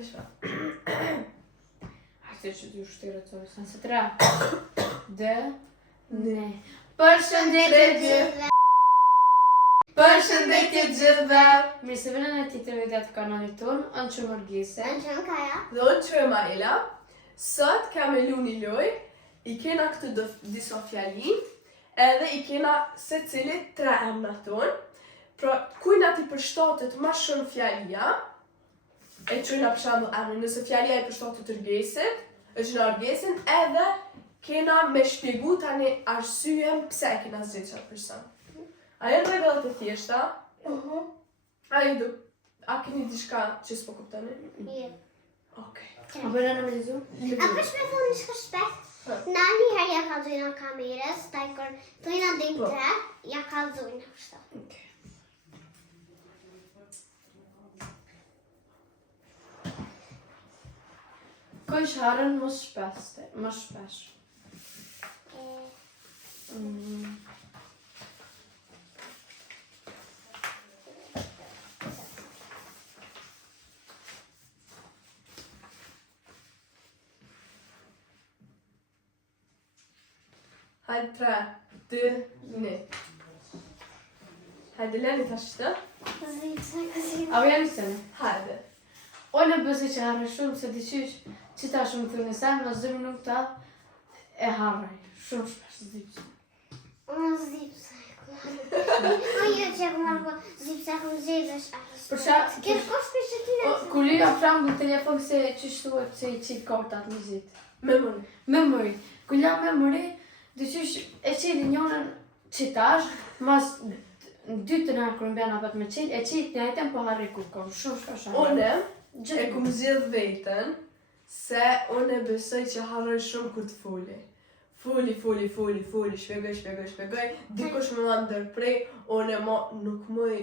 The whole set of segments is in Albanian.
vishma. Hajde që dy shtirë të ojë, se 3. D. Ne. Përshëndetje gjithëve! Përshëndetje gjithëve! Mirë se vjen në tjetër video të kanalit tonë, unë që Mërgise. Unë që Kaja. Dhe unë që Maela. Sot kam e lu një loj, i kena këtë disa fjalin, edhe i kena se cilit 3 emna tonë. Pra, kujna ti përshtatet ma shumë fjalia, e qojna për shembull emrin, nëse fjalia i përshtatet rrgesit, është në rrgesin, edhe kena me shpjegu tani arsyen pse e kena zgjedhur çfarë person. A janë rregullat e thjeshta? A keni diçka që s'po kuptoni? Jo. Okej. A bëna në me lizu? A përsh me thonë një shpekt? Na një herë ja ka dhujnë kamerës, taj kur dhujnë dhe në 3, ja ka dhujnë kështu. Okej. Kush harën më shpesh? Hajde 3, 2, 1. Hajde leni tash të. A vjen sene? Hajde. Unë e bësi që harë shumë, se di qysh që ta shumë të nësen, në 2 minuta e harë. Shumë shpesh zipse. Unë zipse. Unë jo që e ku marrë po zipse ku zhjezësh. Për shak... Kërë kosh për që ty në të... Kur lyja frambull telefon se qysh thuhet se i qitë kartat në zitë. Memory. Memory. Kur lyja memory, di qysh e qili njënën qitash, mas 2 të nërë kërë mbjana pat me qilë, e qitë njëjtën po harri kukon. Shumë shpesh harri. Une e kum zgjedh veten se une besoj që harroj shumë kur të foli. Foli, shpjegoj, dikush më ma ndërprej, une nuk mëj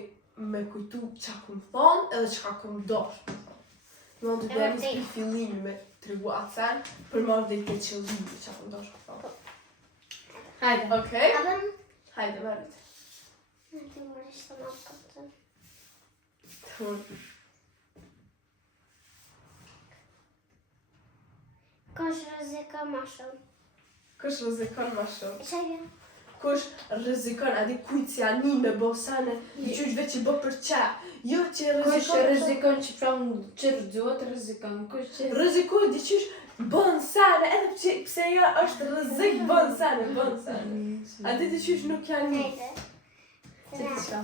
me kujtu qa kum thonë edhe qka kum dosh. Më në të demi s'pi fillimi me të regu atë sen, për marrë dhe i këtë qëllimi qa kum dosh më thonë. Hajde. Okej? Abëm... Hajde, merrit. Në të mërë shtë më pëtën. Kosh rëzika ma shumë. Kush rrezikon ma shumë? Që e? Kush rrezikon, a di kujt si ani me bo sene, i qysh veç i bo për qef. Jo që Kush rrezikon... rrezikon që pramë që rëgjuat rrezikon? Kush që... Rrezikoj diqysh bën sene, edhe pse jo është rrezik bën sene. A di diqysh nuk janë një. Hajde. Që të qa?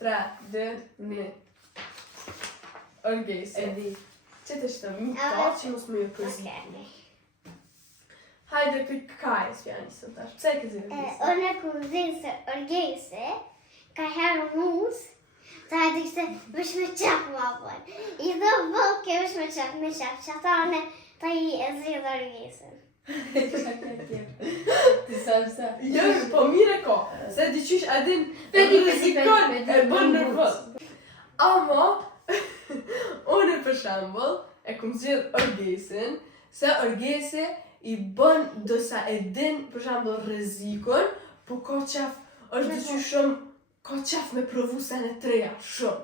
3, 2, 1. Orgese. E di. Që të shtë mi ta që mos më ju përzi. Okej. Hajde për kaj s'fjani së tash. Pse e këzi orgese? Unë e ku zinë se orgese, ka herë mus, ta e dikse vësh me qak ma bën. I do bëllë ke vësh me qak, që ata unë ta i e zhjith orgesën. Ti sa. Jo, po mire ko, se diqysh adin rrezikon e bën nervoz. Ama, unë për shembull e kum zgjedh orgesin, se orgese i bën dosa e din për shembull rrezikun, po ka qef, është diçysh shumë, ka qef me provu sene treja, shumë.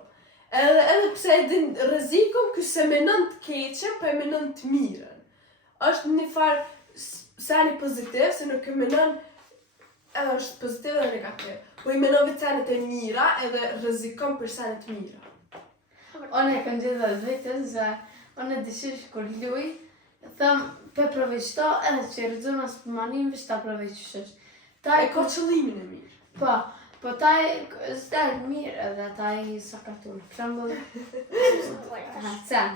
Edhe pse e din rrezikun, ky se menon të keqen, po e menon të mirën. Është një farë seni pozitiv, se nuk e menon edhe është pozitiv dhe negativ. Po i menon vetë senet e mira edhe rrezikon për senet mira. Unë e kënë gjithë dhe vetën, se unë e dëshirë kur luj, thëmë pe provishto edhe që rëzun as për manim vishta provishtosh. E ka qëllimin e mirë. Po taj zdel mirë edhe taj sakatun. Për shembull, cen.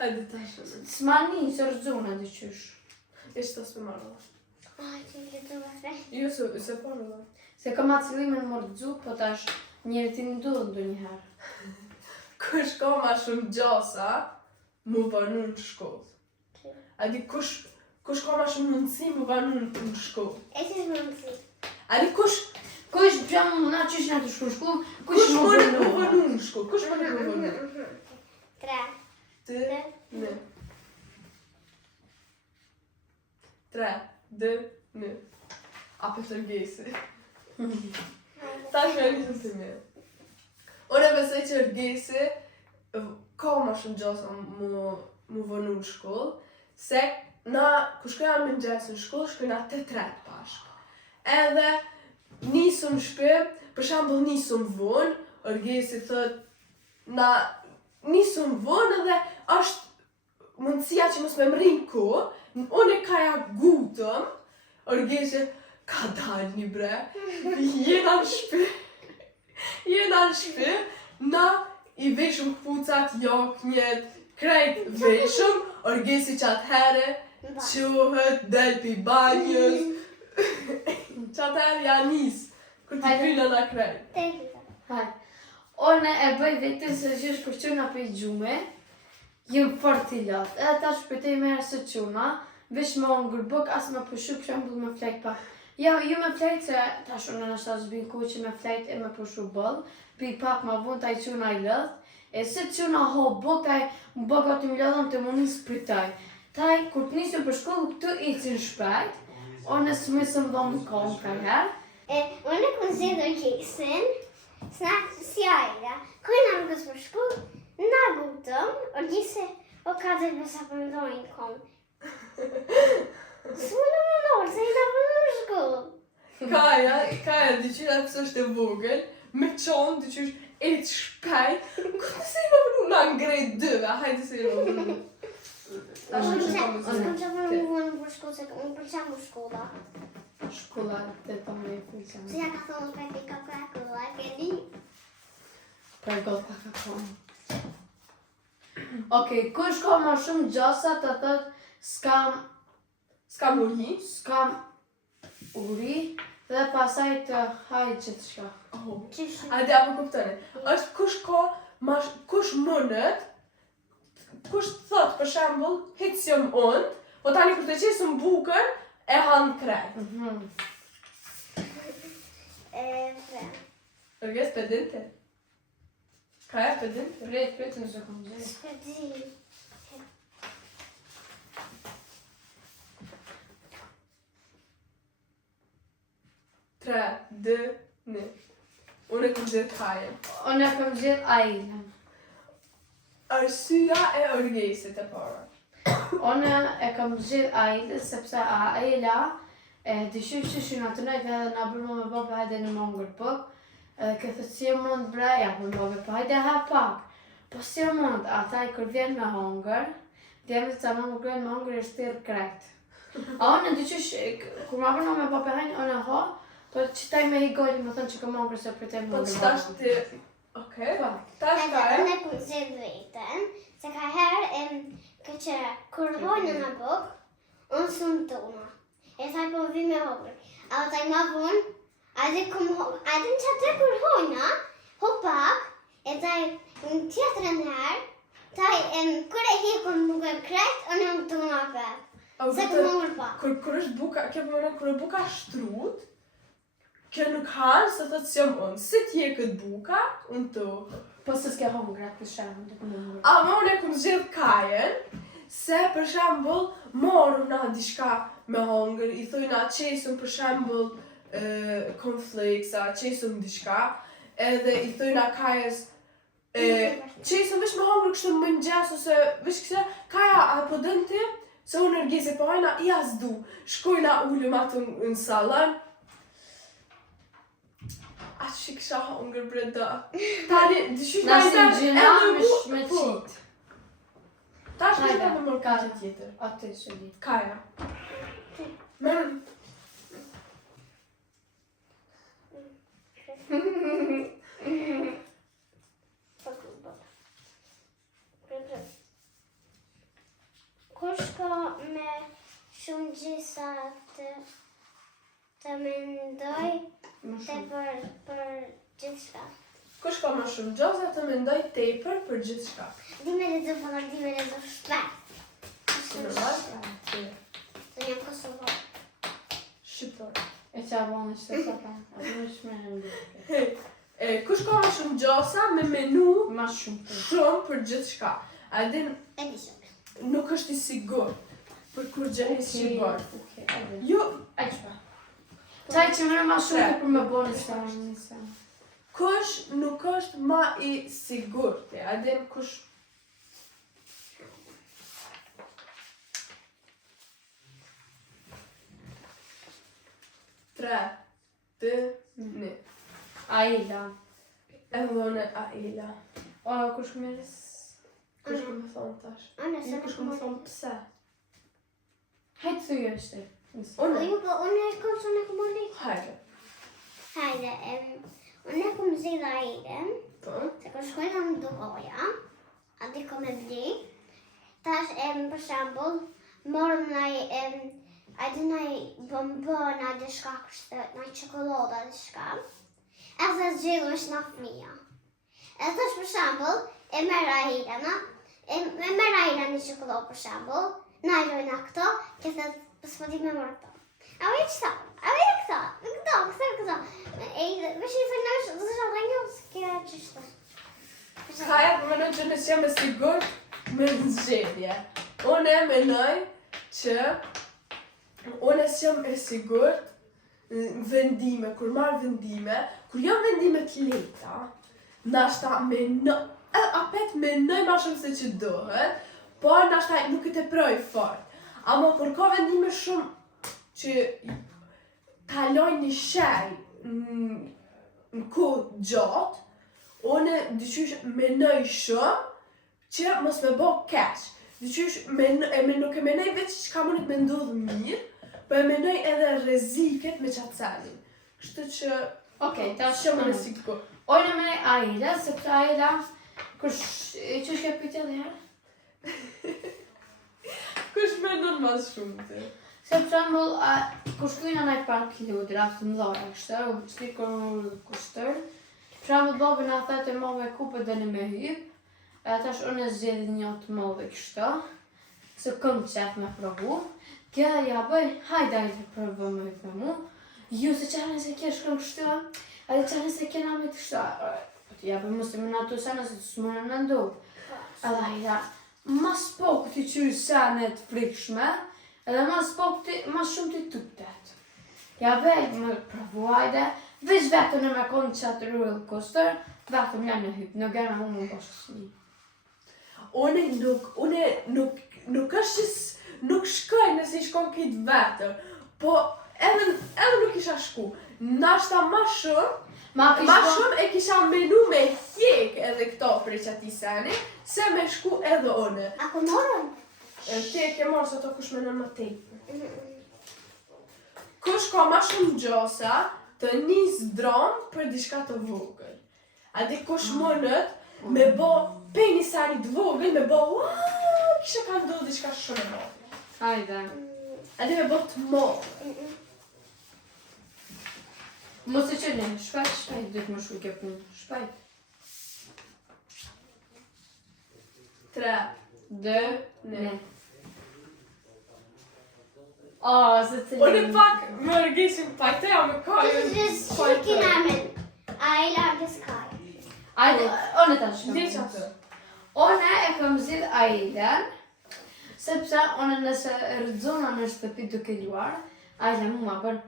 Hajde tash. S'mani, se rëzun edhe qysh. Ishte as me marrë. Aj, që një të vëfe. Jo, se porë dhe. Se kam atë cilimin më rëzu, po tash njëri ti ndodhë ndo njëherë. Kush ka ma shumë gjasa, mu vanu në shkollë. A di kush ka ma shumë mundësi, mu vanu në shkollë. E që është mundësi? A di kush Pëmë na qysh nga të shku, kush më vanu në shkollë? Kush më vanu? 3, 2, 1. 3, 2, 1. A për tërgesi. Tash me nisëm të mirë. Unë besoj që Ergesi ka ma shumë gjosa mu vënu në shkollë, se na, ku shkojna me mëngjes në shkollë, shkojna të tret bashkë. Edhe nisëm në shpë, për shembull nisëm vonë, Ergesi thot, na nisëm vonë edhe është mundësia që mos me mrin kohë, unë e kaja gutëm, Ergesi ka dalni bre, jena në shpë, na i veshëm këpucat, jaknjet, krejt veshëm, Ergesi qatë herë, qohët, del pi banjës, qatë herë ja nisë, kur t'i kryna na krejt. Hajde. One e bëj vetën se që është për quna për i gjume, jem fort i latë. Edhe ta shpëtej me herë së quna, vesh me ongër bëk, as me pëshu, për shembull me flejt pa. Ja, ju me flejt se ta shumë në nështë asë bëjnë ku që me flejt e me pëshu bëllë, pi pak ma vun taj quna i lëdh, e se quna ho bëk, taj më bëk aty më lëdhëm të më nisë për taj. Taj, kur të nisëm për shkollë, këtë icin shpejt, one së më së më dhomë kohën ka herë. Unë kom zjedhë Ergesin, si ajla, kërë në rrugës për shkollë, na gutëm, Ergesi o ka dhe besa për ndojnë kom. Së më në nërë, se i na për në shkollë. Kaja, dyqyra pësë është e vogël, me qonë, dyqysh e të shpejt, këtë se i në vënu nga ngrejt dëve, hajde se i në vënu. Unë kom që për më vënë për shkollë, se unë përqam për shkolla. Shkolla të të me e funksionë. Se ja ka thonë për të Coca-Cola, ke di? Për gotë Coca-Cola. Okej, kush ka ma shumë gjasa të thët S'ka murhi? s'kam uri dhe pasaj të hajt gjithë shka. Hajde, apo kuptone. është kush mënët, kush thot për shembull, hitë si jom unë, po tani kur të qesëm bukën, e hanë krejt. Erges pedinte? Kaja pedinte? Pret nëse kom gjithë. S'ka di. 3, 2, 1. Unë e kom gjithë Kajen. Unë e kom gjithë Ailën. Arsyeja e Ergesit e para. Unë e kom gjithë Ailën sepse Aila dyshysh që shuna të nëjtë edhe nga bërë me babë hajde në mongër pëk. Këtë si e mund breja për babë, po hajde ha pak. Po si e mund, ata i kër vjen me hongër, djemit sa më grejnë me hongër e shtirë krejt. A unë dyshysh, kur ma bërë me babë hajnë, unë ha, po qëtaj me i gojnë, më thënë që ka mongër se për te më Po të tash ti... Okej. Tash Kaja. Unë e kom zjedhë vetën, se ka herë që kur hojnë në buk, unë sëmë tona. E taj po vi me hongër. A taj ma vonë, adhe në që atë kur hojna, ho pak, e taj në tjetërën herë, taj kur e hekon buke krejt, unë e më tona vetë. Se ku hongër pak. Kur është buka, kjo përmëna, kur e buka shtrut, kjo nuk hanë, se thot si jam unë. Si t'je këtë buka, unë të. Po se s'ke hongrat për shemë, të për hongër. Ama unë e kom zhjith Kajen, se për shembull, moru na diçka me hongër, i thujna qesëm për shembull cornflakesa, qesëm diçka, edhe i thujna Kajes, qesëm vesh me hongër kështë më mëngjes, ose vesh kështë, Kaja, a po dën ti? Se unë Ergesi po hajna, i as du, shkojna ullëm atë në salon, atë që kësha hongër brenda. Tani, dyshysh Nasë në gjina me qitë. Ta është Hajde, me mërë Kaja. kajtë tjetër. Atë që di. Kaja. Merë. Kush ka me shumë gjisa të mendoj Më të shumë. për gjithë shka. Kush ka më shumë gjosa të mendoj tepër për gjithë shka. Di me lezo përër, di me lezo shpet. Normal? Të një Kosovo. Shqiptar. E që avon është të sata. Atë më shmerë në duke. Kush ka më shumë gjosa me menu Ma shumë të. shumë për gjithë shka. A din, E di shumë. nuk është i sigur për kur gjë e sigur. Okej, edhe. Jo, Aq pa. Qaj që më ma shumë për me bo në shtarë. Kush nuk është ma i sigurt? A din kush... Tre, dy, një. Aila. Edhe une Aila. O, kush këmërës? Kush më thonë tash? Unë Kush më thonë pse? Hajtë të ju është. Une? Unë e kom që në këmë li. Hajde. Hajde, unë e kom zidha Ailen, Po? se kër shkojnë në duhoja, ati kom e vli, tash për shambull, morëm naj bombon, naj dishka kështë, naj qokolada dishka, edhe zgjidhu është në fëmija. Edhe tash për shambull, e mera Ailena, e mera Ailena një qokolada për shambull, naj lojna këto, këthe pëspotit me mërë këto. A vej qëta? A vej këta? Këta. Vesh i fërnësh, dhe shë dhe njës, kja qështë. Kaja përmenoj që nësë jam e sigurt me zgjedhje. Une menoj që une s'jam e sigurt në vendime, kur marrë vendime, kur jam vendime të lehta, nashta menoj, apet menoj ma shumë se që dohet, por nashta nuk e të proj fort. Ama kur ka vendime shumë që kaloj një shej në kohë gjatë, une dyqysh menoj shumë që mos me bo keq. Dyqysh nuk e menoj veç që ka mundet me ndodhë mirë, po e menoj edhe rreziket me qatë celin. Kështu që... Okej, ta shumë shumë në sigur. Ojnë me Aila, sepse Aila, që shke pytja dhe herë? Kush menon mas shumë të? Se për shambull, kur shkujnë anaj park lutër, aftë më dhore, kështë, u qëti kështër, për shambull Bobi nga thete move kupe dhe në me hyp, tash unë e zgjedhi një të move kështë, se këmë qef me provu, kja ja bëj, hajde ajde provu me hyp me mu, ju se qene se kje shkëm kështë, ajde qene se kjena me të kështë, ja bëj mu se më natu sene se të së më në ndu, edhe ajda, mas po këti qyrë sene të frikshme, edhe mas shumë të tuktet. Ja vejt më provuajde, veç vetëm në me konë qatë roller coaster, vetëm një në hypë, në gërë më më bashkë një. Une nuk është që nuk shkoj nëse i shkon këtë vetëm, po edhe nuk isha shku. Nashta ma shumë e kisha menu me hjek edhe këto për qati seni, se me shku edhe une. Ako morëm? Ti e ke morë së to kush menon më tepër. Kush ka ma shumë gjosa të nis dronë për diçka të vogël. A di kush mundet me bo pe një sari të vogël, me bo kisha ka ndodhë diçka shumë e modë. Hajde. A di me bo të modë. Mos e qëllë, shpejt, dhëtë më shku ke punë, shpejt. 3, 2, 1. Se të Unë pak më rëgjeshim pak të jam me kajën. Shirkin amen. Aila gës kaj. Ajde, one ta shumë. Dhe që atë? One e kam zidh Ailen, sepse one nëse rëdzona në shtëpi duke luar, Aila mu ma bërë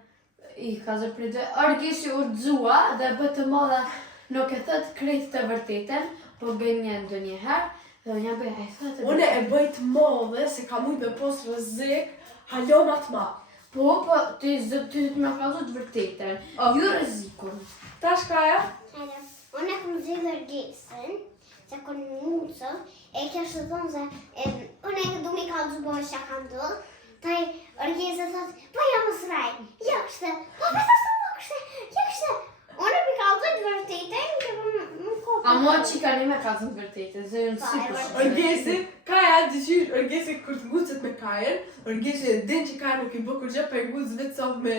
i ka zërprite, argjeshi u rëdzua dhe bë të modha nuk e thët krejt të vërtetën, po gënjen dë njëherë, dhe unë bëj e thët Une e bëjt modhe se ka mujt me pos rëzik, halo ma të ma. Po, ty të me kazu të vërtetën, ju rëzikun. Tash kaja? Hajde. Unë e kom zhjithë rgesën, se kon mucë, e kështë të thonë se unë e du mi ka dzubojë që ka ndodhë, taj rgesë thotë, po ja më sraj, ja kështë, po përsa së më kështë, ja kështë. Unë e mi ka të vërtetën, që më kopë. A mo që ka një me kazu të vërtetën, zë jënë si për Orgesi, kaja dyqysh, orgesi kur të ngucet me kajen, orgesi din që kaja nuk i bë kur gjë, pa i nguc vetë sot me...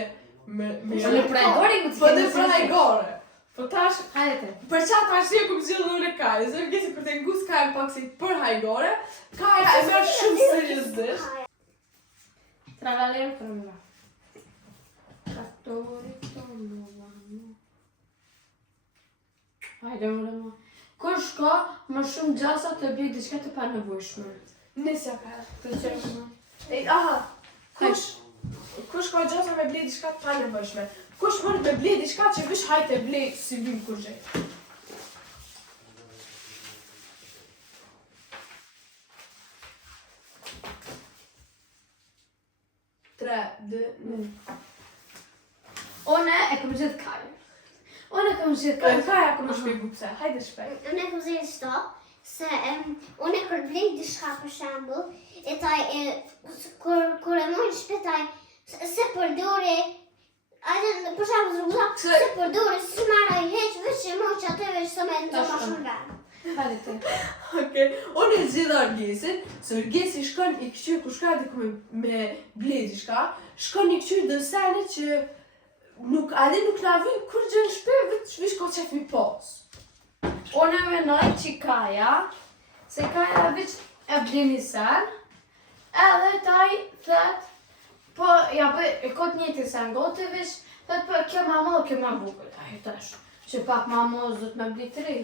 Po në prajgore ku të Po në prajgore. Po tash, Hajde të. për qatë arsye ku më zhjithë unë e kajen, se orgesi kur të nguc kajen pak si për hajgore, kaja e merë shumë seriozisht. Tralalero për më. Katori të më vanu. Hajde më rëma. Kur shko, më shumë gjasa të bjek diçka të pa nevojshme. Nisja kaja. Të qërë më. Aha, kush kush ka gjosa me ble diçka të panevojshme? Kush mund me ble diçka që vish hajte ble si vim kur gjet? Tre, dë, në. One e kam gjithë Kaja. Unë e kam gjithë Kaja. Kaja ku më shpjegu pse, hajde shpejt. Unë e kam zirë shto, se unë e kur blej diçka për shembull, e taj, kur e mojnë shpetaj, se përdori, për shembull zrugëza, se përdori, si marraj heq, veç e mojnë që atë veç së me në të ma shumë ganë. Hajde ti. Okej, unë e zgjidha Orgesin, se Orgesi shkon i këqyr kur shka diku me ble diçka, shkon i këqyr dhe sene që nuk na vin kur gjë në shpe, vish ka qef mi pas. Unë e menoj që Kaja, se Kaja veç e blini sen, edhe taj thët, po ja bëj, e kot njëti sen gote veç, thët po kjo ma mo, kjo ma bukur, taj tash, që pak ma mo zët me bli të ri.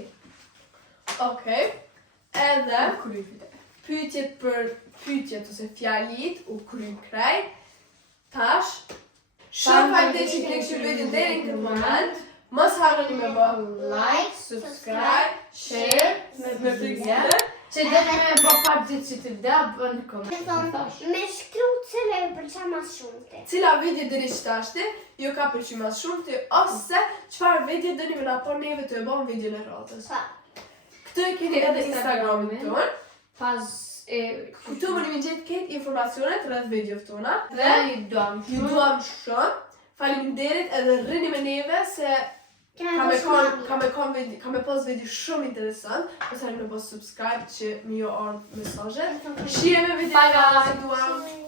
Okej, edhe pyetjet ose fjalit u kry kraj, tash, shumë fajte që klik që video deri në këtë moment, mos harroni me bë like, subscribe, share, me frikësime, Që dhe me bë pak gjithë që të vda, bë në koment. Me shkru cile e përqa mas shumëti. cila video dëri që tashti, ju ka përqy mas shumëti, ose çfarë video dëni me na po neve të e bom video në rrotës. Pa. Këtë e keni edhe Instagramin tonë. Pas e... Këtu më një gjetë këtë informacionet rreth videov tona. Dhe ju duam Ju duam shumë. Faleminderit edhe rrini me neve se ka me pos video shumë interesant. Mos harroni me pos subscribe që më ju ardh mesazhet. Shihemi video. Bye, guys. Duam.